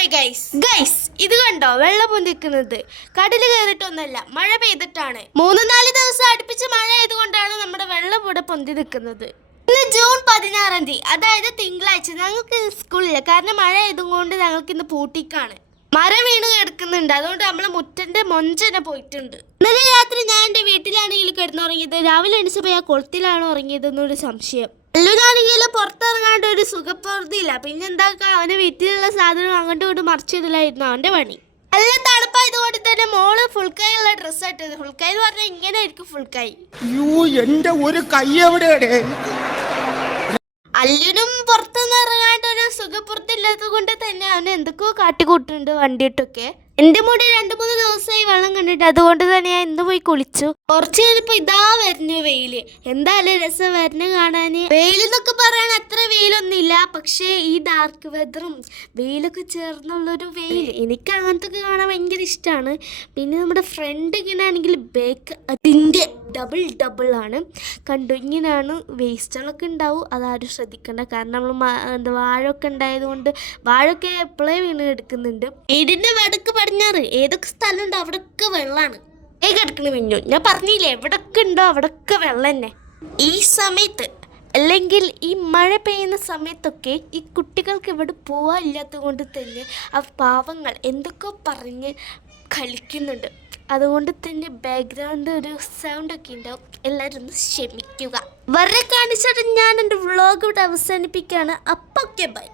My guys ഇത് കണ്ടോ വെള്ളം പൊന്തിക്കുന്നത് കടല് കയറിയിട്ടൊന്നല്ല മഴ പെയ്തിട്ടാണ് 3-4 ദിവസം അടുപ്പിച്ച് മഴ ആയതുകൊണ്ടാണ് നമ്മുടെ വെള്ളം ഇവിടെ പൊന്തി നിൽക്കുന്നത്. ഇന്ന് ജൂൺ 16-ാം തീയതി, അതായത് തിങ്കളാഴ്ച. ഞങ്ങൾക്ക് സ്കൂളില്ല, കാരണം മഴ ആയതുകൊണ്ട് ഞങ്ങൾക്ക് ഇന്ന് പൂട്ടിക്കാണ്. മരം വീണ് കിടക്കുന്നുണ്ട്, അതുകൊണ്ട് നമ്മളെ മുറ്റന്റെ മൊഞ്ചനെ പോയിട്ടുണ്ട്. ഇന്നലെ രാത്രി ഞാൻ എൻ്റെ വീട്ടിലാണെങ്കിൽ കിടന്നുറങ്ങിയത്, രാവിലെ എണിച്ചപ്പോൾ ആ കുളത്തിലാണ് ഉറങ്ങിയതെന്നൊരു സംശയം. അല്ലുനാണെങ്കിൽ പുറത്തിറങ്ങാണ്ട് ഒരു സുഖപ്രവൃത്തിയില്ല. പിന്നെന്താക്കാ, അവന് വീട്ടിലുള്ള സാധനം അങ്ങോട്ടും ഇങ്ങോട്ട് മറിച്ചിടലായിരുന്നു അവൻ്റെ പണി. നല്ല തണുപ്പായതുകൊണ്ട് തന്നെ മോള് ഫുൾ കൈ ഉള്ള ഡ്രസ്സ് ഇട്ടത്. ഫുൾ കൈ എന്ന് പറഞ്ഞാൽ ഇങ്ങനെ ആയിരിക്കും ഫുൾ കൈ. എന്റെ ഒരു കൈ എവിടെയാണ്? അല്ലിനും പുറത്തുനിന്ന് ഇറങ്ങാണ്ട് ഒരു സുഖപ്പുറത്തില്ലാത്തത് കൊണ്ട് തന്നെ അവന് എന്തൊക്കെയോ കാട്ടിക്കൂട്ടുന്നുണ്ട് വണ്ടിയിട്ടൊക്കെ. എൻ്റെ മുടി 2-3 ദിവസമായി വെള്ളം കണ്ടിട്ട്, അതുകൊണ്ട് തന്നെ ഞാൻ ഇന്ന് പോയി കുളിച്ചു. കുറച്ച് കഴിഞ്ഞപ്പോൾ ഇതാ വരുന്നു വെയില്. എന്തായാലും രസം വരുന്ന കാണാൻ. വെയിലെന്നൊക്കെ പറയാൻ അത്ര വെയിലൊന്നുമില്ല, പക്ഷേ ഈ ഡാർക്ക് വെതറും വെയിലൊക്കെ ചേർന്നുള്ളൊരു വെയിൽ എനിക്ക് അങ്ങനത്തെ ഒക്കെ കാണാൻ ഭയങ്കര ഇഷ്ടമാണ്. പിന്നെ നമ്മുടെ ഫ്രണ്ട് ഇങ്ങനെ ആണെങ്കിൽ ബേക്ക് അതിൻ്റെ ഡബിൾ ആണ്. കണ്ടു, ഇങ്ങനെയാണ് വേസ്റ്റുകളൊക്കെ ഉണ്ടാവും. അതാരും ശ്രദ്ധിക്കേണ്ട, കാരണം നമ്മൾ വാഴയൊക്കെ ഉണ്ടായതുകൊണ്ട് വാഴയൊക്കെ എപ്പോഴേ വീണ് കിടക്കുന്നുണ്ട്. വീടിൻ്റെ വടക്ക് പടിഞ്ഞാറ് ഏതൊക്കെ സ്ഥലമുണ്ടോ അവിടെയൊക്കെ വെള്ളമാണ്. കിടക്കണ മിന്നു, ഞാൻ പറഞ്ഞില്ലേ എവിടൊക്കെ ഉണ്ടോ അവിടൊക്കെ വെള്ളം തന്നെ. ഈ സമയത്ത് അല്ലെങ്കിൽ ഈ മഴ പെയ്യുന്ന സമയത്തൊക്കെ ഈ കുട്ടികൾക്ക് ഇവിടെ പോവാനില്ലാത്തത് കൊണ്ട് തന്നെ ആ പാവങ്ങൾ എന്തൊക്കെ പറഞ്ഞ് കളിക്കുന്നുണ്ട്. അതുകൊണ്ട് തന്നെ ബാക്ക്ഗ്രൗണ്ട് ഒരു സൗണ്ടൊക്കെ ഉണ്ടാവും. എല്ലാവരും ഒന്ന് ക്ഷമിക്കുക. വരെ കാണിച്ചിട്ട് ഞാൻ എൻ്റെ വ്ളോഗ് ഇവിടെ അവസാനിപ്പിക്കുകയാണ്. അപ്പോൾ ഓക്കെ ബൈ.